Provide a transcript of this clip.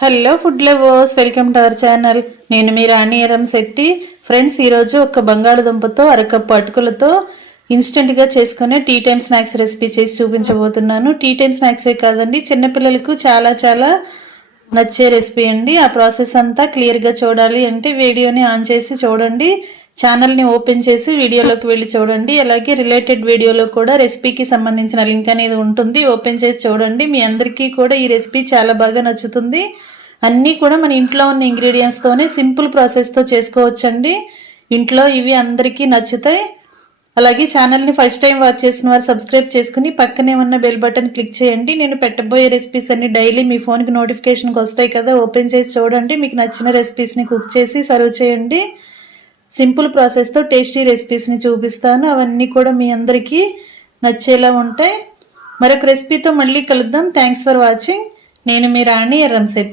Hello food lovers, welcome to our channel. నేను మీ రాణి Eramsetti. Friends, ఈరోజు ఒక బంగాళదుంపతో అరకప్పు అటుకులతో ఇన్స్టెంట్గా చేసుకునే టీ టైమ్ స్నాక్స్ రెసిపీ చేసి చూపించబోతున్నాను. టీ టైమ్ స్నాక్సే కాదండి, చిన్నపిల్లలకు చాలా చాలా నచ్చే రెసిపీ అండి. ఆ ప్రాసెస్ అంతా క్లియర్గా చూడాలి అంటే వీడియోని ఆన్ చేసి చూడండి. ఛానల్ని ఓపెన్ చేసి వీడియోలోకి వెళ్ళి చూడండి. అలాగే రిలేటెడ్ వీడియోలో కూడా రెసిపీకి సంబంధించిన లింక్ అనేది ఉంటుంది, ఓపెన్ చేసి చూడండి. మీ అందరికీ కూడా ఈ రెసిపీ చాలా బాగా నచ్చుతుంది. అన్నీ కూడా మన ఇంట్లో ఉన్న ఇంగ్రీడియంట్స్తోనే సింపుల్ ప్రాసెస్తో చేసుకోవచ్చండి. ఇంట్లో ఇవి అందరికీ నచ్చుతాయి. అలాగే ఛానల్ని ఫస్ట్ టైం వాచ్ చేసిన వారు సబ్స్క్రైబ్ చేసుకుని పక్కనే ఉన్న బెల్ బటన్ క్లిక్ చేయండి. నేను పెట్టబోయే రెసిపీస్ అన్ని డైలీ మీ ఫోన్కి నోటిఫికేషన్కి వస్తాయి కదా, ఓపెన్ చేసి చూడండి. మీకు నచ్చిన రెసిపీస్ని కుక్ చేసి సర్వ్ చేయండి. సింపుల్ ప్రాసెస్తో టేస్టీ రెసిపీస్ని చూపిస్తాను. అవన్నీ కూడా మీ అందరికీ నచ్చేలా ఉంటాయి. మరొక రెసిపీతో మళ్ళీ కలుద్దాం. Thanks for watching. నేను మీ రాణి ఎరంశెట్టి.